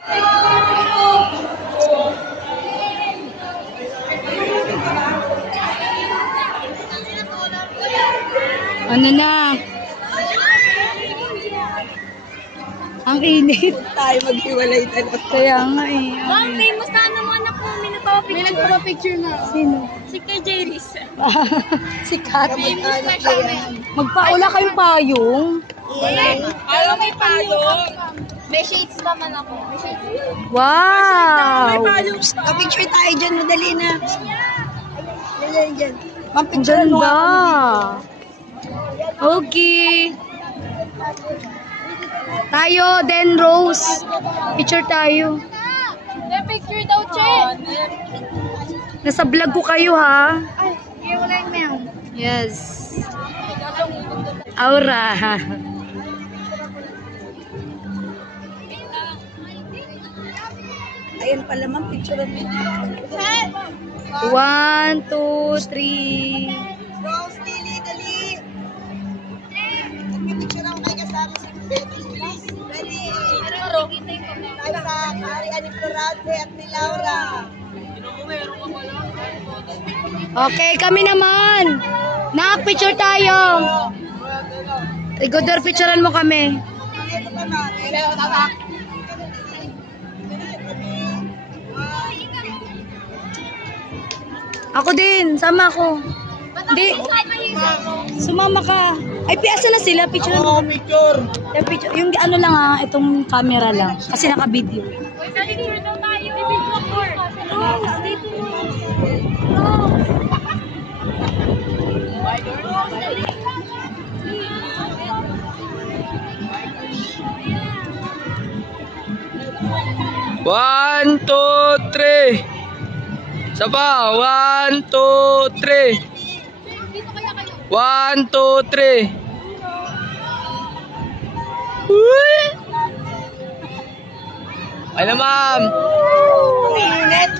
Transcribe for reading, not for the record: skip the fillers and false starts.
Ano na? Ang init. Tayo maghiwalay talaga. Kaya nga eh. Ma'am, famous na naman ako. May nagpapapicture na. Sino? Si Kay Jairis. Si Kat. Famous na siya. Magpaula kayong payong. Alam may payong. May shades naman ako. May shades. Wow! Kapicture tayo dyan, madali na. Dyan. Ang ganda. Okay. Tayo, then Rose. Picture tayo. May picture daw, Che. Nasa vlog ko kayo, ha? Ay, wala yung meow. Yes. Aura. Ayan pala ma'am, picture mo. 1, 2, 3. Rose, dali. Nagpipicture ako kay kasama si Dali. Tayo sa kaharian ni Florante at ni Laura. Okay, kami naman. Picture tayo. Igodor, picturean mo kami. Ito pa ma'am. Ako din, sama ako. Hindi. Sumama ka. Ay, piyasa na sila. Picture mo. Picture. Yung ano lang ha, itong camera lang. Kasi naka-video. Wait, picture daw tayo. Rose, dito mo. One, two, three. Saba, 1, 2, 3. 1, 2, 3. Uy! Ay na, ma'am. Init.